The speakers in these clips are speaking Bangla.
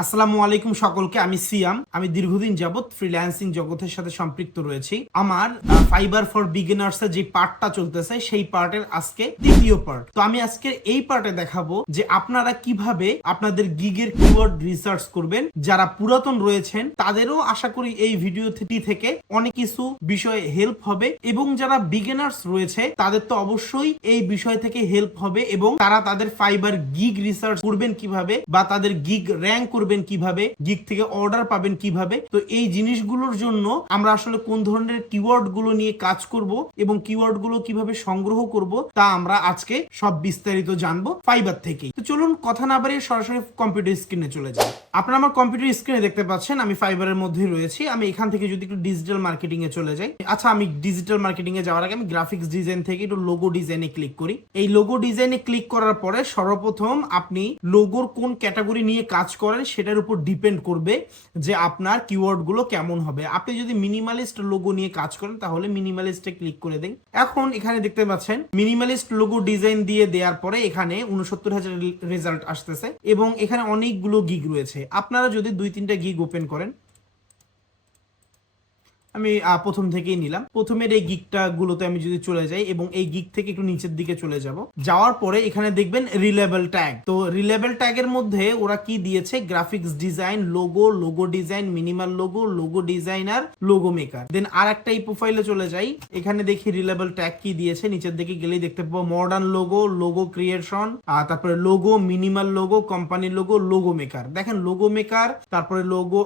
আসসালামু আলাইকুম সকলকে। আমি সিয়াম। আমি দীর্ঘদিন যাবত ফ্রিল্যান্সিং জগতের সাথে সম্পৃক্ত রয়েছি। আমার ফাইবার ফর বিগিনার্স এর যে পার্টটা চলতেছে সেই পার্টের আজকে দ্বিতীয় পার্ট। তো আমি আজকে এই পার্টে দেখাবো যে আপনারা কিভাবে আপনাদের গিগের কিওয়ার্ড রিসার্চ করবেন। যারা পুরাতন রয়েছেন তাদেরও আশা করি এই ভিডিওটি থেকে অনেক কিছু বিষয়ে হেল্প হবে, এবং যারা বিগিনার্স রয়েছে তাদের তো অবশ্যই এই বিষয় থেকে হেল্প হবে, এবং তারা তাদের ফাইবার গিগ রিসার্চ করবেন কিভাবে বা তাদের গিগ র্যাঙ্ক করবেন কিভাবে, গিগ থেকে অর্ডার পাবেন কিভাবে। তো এই জিনিসগুলোর জন্য আমরা আসলে কোন ধরনের কিওয়ার্ড গুলো নিয়ে কাজ করব এবং কিওয়ার্ড গুলো কিভাবে সংগ্রহ করব তা আমরা আজকে সব বিস্তারিত জানবো ফাইবার থেকেই। তো চলুন কথা না বাড়িয়ে সরাসরি কম্পিউটার স্ক্রিনে চলে যাই। আপনারা আমার কম্পিউটার স্ক্রিনে দেখতে পাচ্ছেন আমি ফাইবারের মধ্যে রয়েছি। আমি এখান থেকে যদি একটু ডিজিটাল মার্কেটিং এ চলে যাই, আচ্ছা আমি ডিজিটাল মার্কেটিং এ যাওয়ার আগে আমি গ্রাফিক্স ডিজাইন থেকে একটু লোগো ডিজাইনে ক্লিক করি। এই লোগো ডিজাইনে ক্লিক করার পরে সর্বপ্রথম আপনি লোগোর কোন ক্যাটাগরি নিয়ে কাজ করেন সেটার উপর ডিপেন্ড করবে যে আপনার কিওয়ার্ড গুলো কেমন হবে। আপনি যদি মিনিমালিস্ট লোগো নিয়ে কাজ করেন তাহলে মিনিমালিস্টে ক্লিক করে দেন। এখন এখানে দেখতে পাচ্ছেন মিনিমালিস্ট লোগো ডিজাইন দিয়ে দেওয়ার পরে এখানে 69,000 রেজাল্ট আসতেছে এবং এখানে অনেকগুলো গিগ রয়েছে। আপনারা যদি 2-3টা গিগ ওপেন করেন, আমি প্রথম থেকেই নিলাম। প্রথমের এই গিগটা গুলোতে আমি যদি চলে যাই এবং এই গিগ থেকে একটু নিচের দিকে চলে যাব, যাওয়ার পরে এখানে দেখবেন রিলেবল ট্যাগ। তো রিলেবল ট্যাগের মধ্যে ওরা কি দিয়েছে, graphics design, logo, logo design, minimal logo, logo designer, logo maker. Then আর একটা এই প্রোফাইলে চলে যাই, এখানে দেখি রিলেবল ট্যাগ কি দিয়েছে। নিচের দিকে গেলেই দেখতে পাবো মডার্ন লোগো, লোগো ক্রিয়েশন, তারপরে logo, minimal logo, company logo, logo maker. দেখেন লোগো মেকার, তারপরে logo,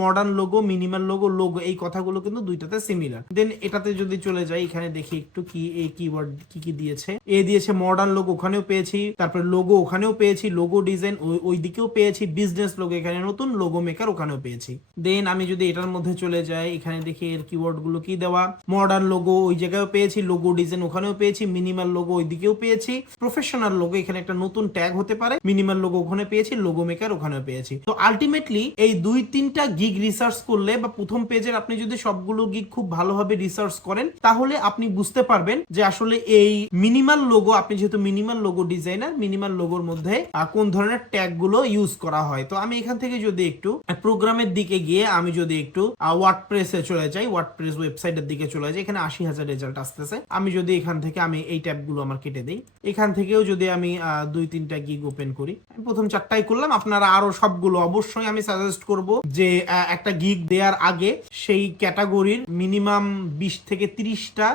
modern logo, minimal logo, এই কথাগুলো কিন্তু দুইটাতে সিমিলার। দেন এটাতে যদি চলে যাই, এখানে দেখি একটু কি এই কিওয়ার্ড কি কি দিয়েছে। এ দিয়েছে মডার্ন লোগো, ওখানেও পেয়েছি, তারপরে লোগো ওখানেও পেয়েছি, লোগো ডিজাইন ওই দিকেও পেয়েছি, বিজনেস লোগো এখানে নতুন, লোগো মেকার ওখানেও পেয়েছি। দেন আমি যদি এটার মধ্যে চলে যাই, এখানে দেখি এর কিওয়ার্ড গুলো কি দেওয়া। মডার্ন লোগো ওই জায়গায়ও পেয়েছি, লোগো ডিজাইন ওখানেও পেয়েছি, মিনিমাল লোগো ওই দিকেও পেয়েছি, প্রফেশনাল লোগো এখানে একটা নতুন ট্যাগ হতে পারে, মিনিমাল লোগো ওখানে পেয়েছি, লোগো মেকার ওখানেও পেয়েছি। তো আলটিমেটলি এই 2-3টা গিগ রিসার্চ করলে বা প্রথম পেজের আপনি যদি সবগুলো গিগ খুব ভালোভাবে রিসার্চ করেন তাহলে আপনি বুঝতে পারবেন যে আসলে এই মিনিমাল লোগো, আপনি যেহেতু মিনিমাল লোগো ডিজাইনার, মিনিমাল লোগোর মধ্যে কোন ধরনের ট্যাগ গুলো ইউজ করা হয়। তো আমি এখান থেকে যদি একটু প্রোগ্রামের দিকে গিয়ে আমি যদি একটু ওয়ার্ডপ্রেসে চলে যাই, ওয়ার্ডপ্রেস ওয়েবসাইটের দিকে চলে যাই, এখানে 80,000 রেজাল্ট আসতেছে। আমি যদি এখান থেকে আমি এই ট্যাব গুলো আমার কেটে দেই, এখান থেকেও যদি আমি 2-3টা গিগ ওপেন করি, আমি প্রথম 4টাই করলাম। আপনারা আরো সবগুলো অবশ্যই আমি সাজেস্ট করব যে একটা গিগ দেওয়ার আগে সেই ক্যাটাগরির মিনিমাম 20 থেকে 30টা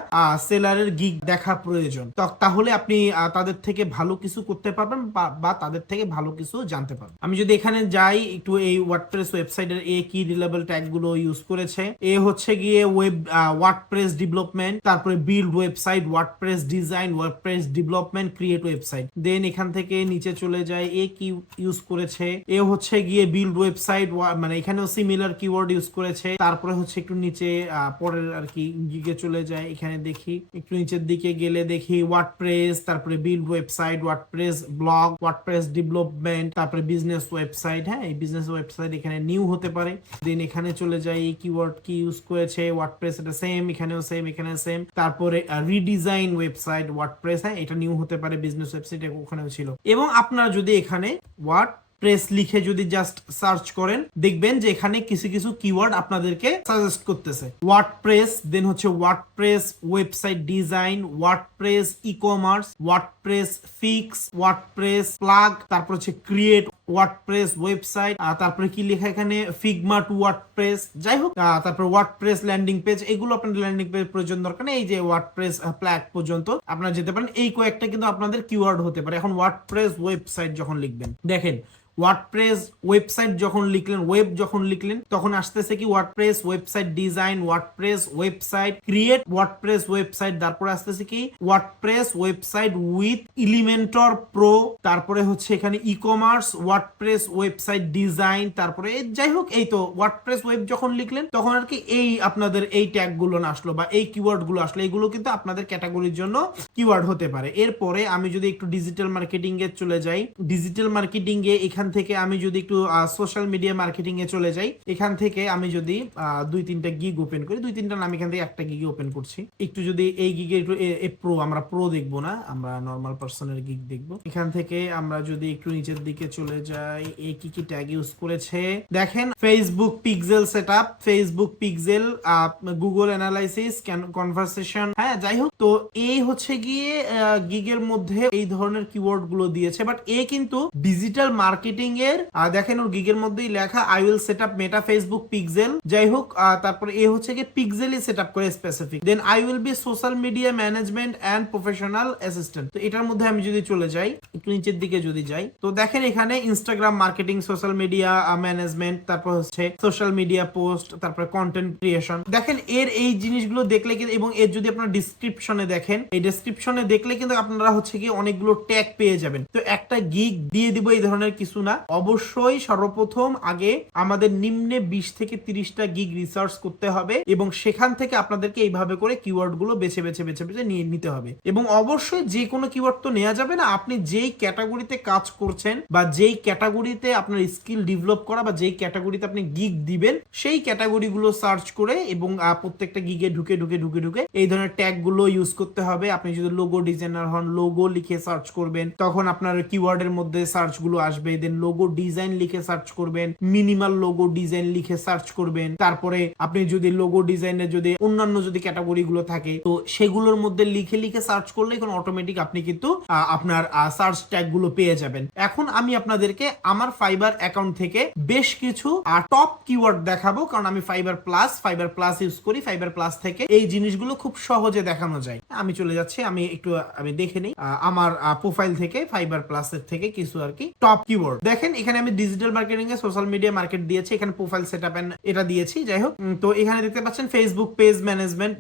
সেলারের গিগ দেখা প্রয়োজন। তাহলে আপনি তাদের থেকে ভালো কিছু করতে পারবেন বা তাদের থেকে ভালো কিছু জানতে পারবেন। আমি যদি এখানে যাই একটু, এই ওয়ার্ডপ্রেস ওয়েবসাইটের এ কি রিলেবল ট্যাগ গুলো ইউজ করেছে। এ হচ্ছে গিয়ে ওয়ার্ডপ্রেস ডেভেলপমেন্ট, তারপরে build website, WordPress design, WordPress development, create website. Then এখান থেকে নিচে চলে যায়, এ কি ইউজ করেছে, এ হচ্ছে গিয়ে বিল্ড ওয়েবসাইট, মানে এখানেও সিমিলার কিওয়ার্ড ইউজ করেছে। তারপরে হচ্ছে একটু নিচে পরের আর কি গিগে চলে যায়, এখানে দেখি একটু নিচের দিকে গেলে দেখি ওয়ার্ডপ্রেস, তারপরে build website, WordPress blog, WordPress development, তারপরে বিজনেস ওয়েবসাইট। হ্যাঁ, এই বিজনেস ওয়েবসাইট এখানে নিউ হতে পারে। দেন এখানে চলে যায়, এই কিওয়ার্ড কি ইউজ করেছে, ওয়ার্ডপ্রেস, এটা সেম, এখানেও সেম, এখানে সেম। তারপরে রিডিজাইন ওয়েবসাইট, ওয়ার্ডপ্রেস, হ্যাঁ এটা নিউ হতে পারে, বিজনেস ওয়েবসাইট ওখানেও ছিল। এবং আপনারা যদি এখানে প্রেস লিখে যদি জাস্ট সার্চ করেন দেখবেন যে এখানে কিছু কিছু কিওয়ার্ড আপনাদেরকে সাজেস্ট করতেছে। ওয়ার্ডপ্রেস, দেন হচ্ছে WordPress website design, WordPress e commerce, WordPress fix, WordPress plug, তারপর হচ্ছে ক্রিয়েট ওয়ার্ডপ্রেস ওয়েবসাইট, তারপরে কি লেখা এখানে ফিগমা টু ওয়ার্ডপ্রেস, যাই হোক। তারপর ওয়ার্ডপ্রেস ল্যান্ডিং পেজ, এগুলো আপনাদের ল্যান্ডিং পেজ প্রয়োজন দরকার নেই, এই যে ওয়ার্ডপ্রেস প্লাগ পর্যন্ত আপনারা যেতে পারেন। এই কয়েকটা কিন্তু আপনাদের কিওয়ার্ড হতে পারে। এখন ওয়ার্ডপ্রেস ওয়েবসাইট যখন লিখবেন, দেখেন ওয়ার্ডপ্রেস ওয়েবসাইট যখন লিখলেন, ওয়েব যখন লিখলেন, তখন আসতেছে কি WordPress website design, WordPress website create, WordPress website, তারপরে আসতেছে কি WordPress website with Elementor pro, তারপরে হচ্ছে এখানে e commerce, WordPress website design, তারপরে যাই হোক। এই তো ওয়ার্ডপ্রেস ওয়েব যখন লিখলেন তখন আর কি এই আপনাদের এই ট্যাগ গুলো আসলো বা এই কিওয়ার্ড গুলো আসলো, এগুলো কিন্তু আপনাদের ক্যাটাগরির জন্য কিওয়ার্ড হতে পারে। এরপরে আমি যদি একটু ডিজিটাল মার্কেটিং এ চলে যাই, ডিজিটাল মার্কেটিং এ এখান থেকে আমি যদি একটু সোশ্যাল মিডিয়া মার্কেটিং এ চলে যাই, এখান থেকে আমি যদি 2-3টা গিগ ওপেন করি, 2-3টা নাম এখান থেকে একটা গিগ ওপেন করছি। একটু যদি এই গিগে একটু প্রো, আমরা প্রো দেখবো না, আমরা নরমাল পার্সনের গিগ দেখবো। এখান থেকে আমরা যদি একটু নিচের দিকে চলে যাই, এই কি কি ট্যাগ ইউজ করেছে দেখেন, Facebook pixel setup, Facebook pixel, Google analysis, conversation, হ্যাঁ যাই হোক। তো এই হচ্ছে গিয়ে গিগের মধ্যে এই ধরনের কিওয়ার্ড গুলো দিয়েছে, বাট এ কিন্তু ডিজিটাল মার্কেটিং এর দেখেন ওর গিগের মধ্যেই লেখা I will set up Meta Facebook pixel, যাই হোক। তারপরে এ হচ্ছে গিয়ে পিক্সেলই সেট আপ করে specific, then I will be social media management and professional assistant. তো এটার মধ্যে আমি যদি চলে যাই একটু নিচের দিকে যদি যাই, তো দেখেন এখানে Instagram marketing, social media management, তারপর হচ্ছে সোশ্যাল মিডিয়া পোস্ট, তারপর কন্টেন্ট ক্রিয়েশন। দেখেন এর এই জিনিসগুলো দেখলে কিন্তু, এবং এর যদি আপনারা ডিসক্রিপশনে দেখেন, এই ডেসক্রিপশনে দেখলে কিন্তু আপনারা হচ্ছে কি অনেকগুলো ট্যাগ পেয়ে যাবেন। তো একটা গিগ দিয়ে দিব এই ধরনের কিছু না, অবশ্যই সর্বপ্রথম আগে আমাদের নিম্নে 20 থেকে 30টা গিগ রিসার্চ করতে হবে এবং সেখান থেকে আপনাদেরকে এইভাবে করে কিওয়ার্ড গুলো বেছে বেছে বেছে বেছে নিয়ে নিতে হবে। এবং অবশ্যই যে কোনো কিওয়ার্ড তো নেওয়া যাবে না, আপনি যেই ক্যাটাগরিতে কাজ করছেন বা যেই ক্যাটাগরিতে আপনার স্কিল ডেভেলপ করা বা যেই ক্যাটাগরিতে আপনি গিগ দিবেন সেই ক্যাটাগরি গুলো সার্চ করে এবং প্রত্যেকটা গিগে ঢুকে ঢুকে ঢুকে ঢুকে এই ধরনের ট্যাগ গুলো ইউজ করতে হবে। আপনি যদি লোগো ডিজাইনার হন, লোগো লিখে সার্চ করবেন, তখন আপনার কিওয়ার্ডের মধ্যে সার্চ গুলো আসবে। দেন লোগো ডিজাইন লিখে সার্চ করবেন, মিনিমাল লোগো ডিজাইন লিখে সার্চ করবেন। তারপরে আপনি যদি লোগো ডিজাইনের যদি অন্যান্য যদি ক্যাটাগরি গুলো থাকে তো সেগুলোর মধ্যে লিখে লিখে সার্চ করলে এখন অটোমেটিক আপনি কিন্তু আপনার সার্চ ট্যাগ গুলো পেয়ে যাবেন। এখন আমি আপনাদেরকে আমার ফাইবার অ্যাকাউন্ট থেকে বেশ কিছু টপ কিওয়ার্ড দেখাবো, কারণ আমি ফাইবার প্লাস ইউজ করি। ফাইবার প্লাস থেকে এই জিনিসগুলো খুব সহজে দেখানো যায়। আমি চলে যাচ্ছি, আমি দেখে নিই আমার প্রোফাইল থেকে ফাইবার প্লাস এর থেকে কিছু আর কি টপ কিওয়ার্ড। দেখেন এখানে আমি ডিজিটাল মার্কেটিং এ সোশ্যাল মিডিয়া মার্কেট দিয়েছি, এখানে প্রোফাইল সেটআপ এটা দিয়েছি। যাই হোক, তো এখানে দেখতে পাচ্ছেন Facebook page management,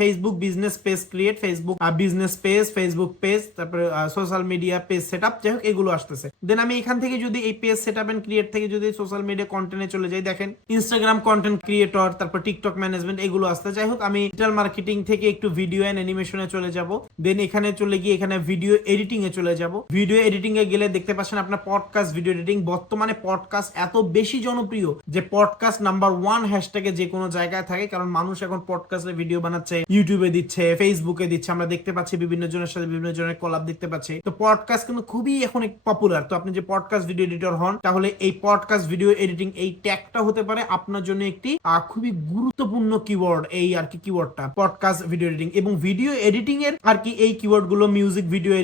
Facebook business page create, Facebook business page, Facebook page, তারপরে সোশ্যাল মিডিয়া পেজ সেটআপ, যাই হোক এগুলো আসতেছে। দেন আমি এখান থেকে যদি এই পেজ সেটআপ এন্ড ক্রিয়েট থেকে যদি সোশ্যাল মিডিয়া কন্টেন্টে চলে যাই, দেখেন ইনস্টাগ্রাম কন্টেন্ট ক্রিয়েটর, তারপর টিকটক ম্যানেজমেন্ট, এগুলো আসতে। যাই হোক, আমি ডিজিটাল মার্কেটিং থেকে একটু ভিডিও এন্ড অ্যানিমেশনে চলে যাব। দেন এখানে চলে গিয়ে এখানে ভিডিও এডিটিং এ চলে যাব। ভিডিও এডিটিং এ গেলে দেখতে পাচ্ছেন আপনার পডকাস্ট ভিডিও এডিটিং। বর্তমানে পডকাস্ট এত বেশি জনপ্রিয় যে পডকাস্ট নাম্বার 1 হ্যাশট্যাগে যে কোনো জায়গায় থাকে, কারণ মানুষ এখন পডকাস্টে ভিডিও বানাচ্ছে, ইউটিউবে দিচ্ছে, ফেসবুকে দিচ্ছে, আমরা দেখতে পাচ্ছি বিভিন্ন জনের সাথে বিভিন্ন জনের কলাপ দেখতে পাচ্ছি। তো পডকাস্ট কিন্তু খুবই এখন পপুলার। তো আপনি যে পডকাস্ট ভিডিও এডিটর হন, তাহলে এই পডকাস্ট ভিডিও এডিটিং এই ট্যাগটা হতে পারে আপনার জন্য একটি খুবই গুরুত্বপূর্ণ কিওয়ার্ড। এই আর কি কিওয়ার্ডটা পডকাস্ট ভিডিও এডিটিং এবং ভিডিও এডিটিং এর আর কি এই কিওয়ার্ড গুলো মিউজিক ভিডিও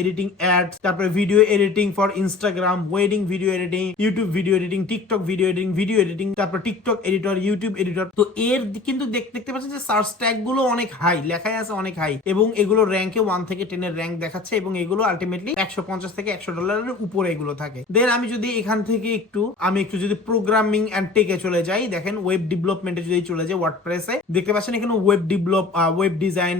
এডিটিং অ্যাডস, তারপরে video editing for Instagram, wedding video editing, YouTube video editing, TikTok video editing, তারপর টিকটক এডিটর, ইউটিউব এডিটর। তো এর কিন্তু দেখতে পাচ্ছেন যে সার্চ ট্যাগ গুলো অনেক হাই, লেখাই আছে অনেক হাই, এবং এগুলো র্যাঙ্কে 1 থেকে 10 এর র্যাঙ্ক দেখাচ্ছে, এবং এগুলো আলটিমেটলি $150 থেকে $100 উপরে এগুলো থাকে। দেন আমি যদি এখান থেকে একটু যদি প্রোগ্রামিং এন্ড টেকে চলে যাই, দেখেন ওয়েব ডেভেলপমেন্টে যদি চলে যাই, ওয়ার্ডপ্রেসে দেখতে পাচ্ছেন এখানে web design,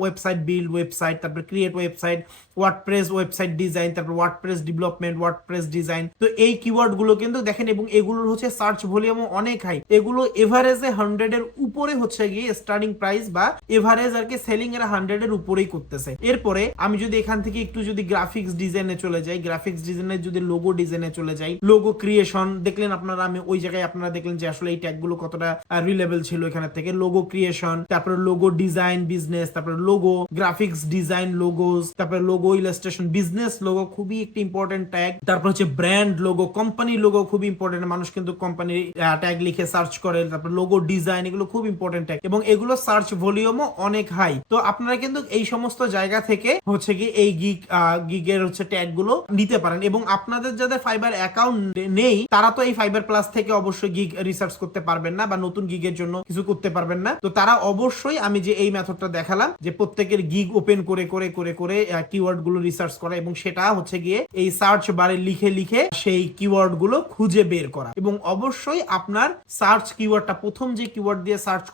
website build, website, তারপর create website, WordPress website design, তারপর ওয়ার্ডপ্রেস ডেভেলপমেন্ট, ওয়ার্ডপ্রেস ডিজাইন। তো এই কিওয়ার্ড গুলো কিন্তু দেখেন, এবং এগুলোর হচ্ছে সার্চ ভলিউম অনেক হাই। এগুলো এভারেজে 100 এর উপরে হচ্ছে গিয়ে স্টার্টিং প্রাইস, বা এভারেজ আর কি সেলিং এর 100 এর উপরেই করতেছে। এরপরে আমি যদি এখান থেকে একটু যদি গ্রাফিক্স ডিজাইনে চলে যাই, গ্রাফিক্স ডিজাইনে যদি লোগো ডিজাইনে চলে যাই, লোগো ক্রিয়েশন দেখলেন আপনারা, আমি ওই জায়গায় আপনারা দেখলেন যে আসলে এই ট্যাগ গুলো কতটা রিলেবল ছিল। এখান থেকে লোগো ক্রিয়েশন, তারপরে লোগো ডিজাইন বিজনেস, তারপরে লোগো গ্রাফিক্স ডিজাইন লোগোস, তারপরে লোগো ইলাস্ট্রেশন বিজনেস লোগো খুবই একটি ইম্পর্টেন্ট ট্যাগ। তারপর হচ্ছে ব্র্যান্ড লোগো, কোম্পানি লোগো খুবই ইম্পর্টেন্ট, মানুষ কিন্তু কোম্পানির ট্যাগ লিখে সার্চ করে। তারপর লোগো ডিজাইন, এগুলো খুব ইম্পর্টেন্ট ট্যাগ এবং এগুলো সার্চ ভলিউমও অনেক হাই। তো আপনারা কিন্তু এই সমস্ত জায়গা থেকে হচ্ছে কি এই গিগের হচ্ছে ট্যাগ গুলো নিতে পারেন। এবং আপনাদের যাদের ফাইবার অ্যাকাউন্ট নেই তারা তো এই ফাইবার প্লাস থেকে অবশ্যই গিগ রিসার্চ করতে পারবেন না, বা নতুন গিগের জন্য কিছু করতে পারবেন না। তো তারা অবশ্যই আমি যে এই মেথডটা দেখালাম যে প্রত্যেকের গিগ ওপেন করে করে করে করে কিওয়ার্ড গুলো রিসার্চ করা, এবং সেটা হচ্ছে গিয়ে এই সার্চ বারে লিখে লিখে সেই কিওয়ার্ড গুলো খুঁজে বের করা। এবং অবশ্যই আপনার সার্চ কিওয়ার্ডটা প্রথম যে কিওয়ার্ড দিয়ে সার্চ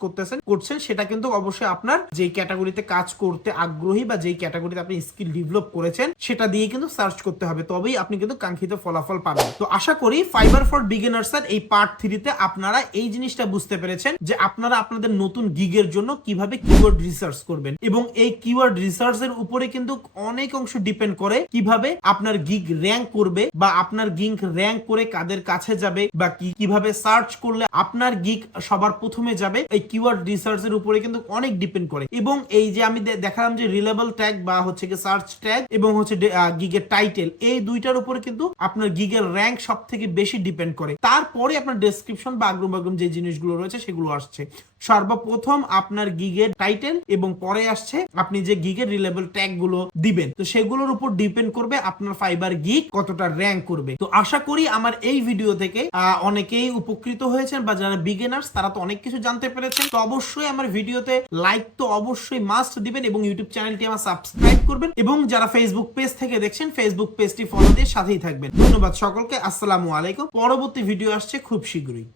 করছেন সেটা কিন্তু অবশ্যই আপনার যে ক্যাটাগরিতে কাজ করতে আগ্রহী বা যেই ক্যাটাগরিতে আপনি স্কিল ডেভেলপ করেছেন সেটা দিয়ে কিন্তু সার্চ করতে হবে, তবেই আপনি কিন্তু কাঙ্ক্ষিত ফলাফল পাবেন। তো আশা করি ফাইবার ফর বিগিনার্স এর এই পার্ট 3 তে আপনারা এই জিনিসটা বুঝতে পেরেছেন যে আপনারা আপনাদের নতুন গিগের জন্য কিভাবে কিওয়ার্ড রিসার্চ করবেন, এবং এই কিওয়ার্ড রিসার্চের উপরে কিন্তু অনেক অংশ ডিপেন্ড করে কিভাবে আপনার গিগ র্যাঙ্ক করবে, বা আপনার গিগ র্যাঙ্ক করে কাদের কাছে যাবে, বা কিভাবে সার্চ করলে আপনার গিগ সবার প্রথমে যাবে। এই কিওয়ার্ড রিসার্চের উপরে কিন্তু অনেক ডিপেন্ড করে। এবং এই যে আমি দেখালাম যে রিলেবল ট্যাগ বা হচ্ছে কি সার্চ ট্যাগ এবং হচ্ছে গিগের টাইটেল, এই দুইটার উপরে কিন্তু আপনার গিগের র্যাঙ্ক সব থেকে বেশি ডিপেন্ড করে। তারপরে আপনার ডেসক্রিপশন বা আগ্রম যে জিনিসগুলো রয়েছে সেগুলো আসছে। সর্বপ্রথম আপনার গিগের টাইটেল এবং পরে আসছে আপনি যে গিগের রিলেবল ট্যাগ গুলো দিবেন, তো সেগুলোর উপর ডিপেন্ড করবে আপনার ফাইবার গিগ কতটা র্যাঙ্ক করবে। তো আশা করি আমার এই ভিডিও থেকে অনেকেই উপকৃত হয়েছেন, বা যারা বিগিনার্স তারা তো অনেক কিছু জানতে পেরেছেন। তো অবশ্যই আমার ভিডিওতে লাইক তো অবশ্যই মাস্ট দিবেন এবং ইউটিউব চ্যানেলটি আমার সাবস্ক্রাইব করবেন, এবং যারা ফেসবুক পেজ থেকে দেখছেন ফেসবুক পেজটি ফলো দিয়ে সাথেই থাকবেন। ধন্যবাদ সকলকে, আসসালামু আলাইকুম। পরবর্তী ভিডিও আসছে খুব শীঘ্রই।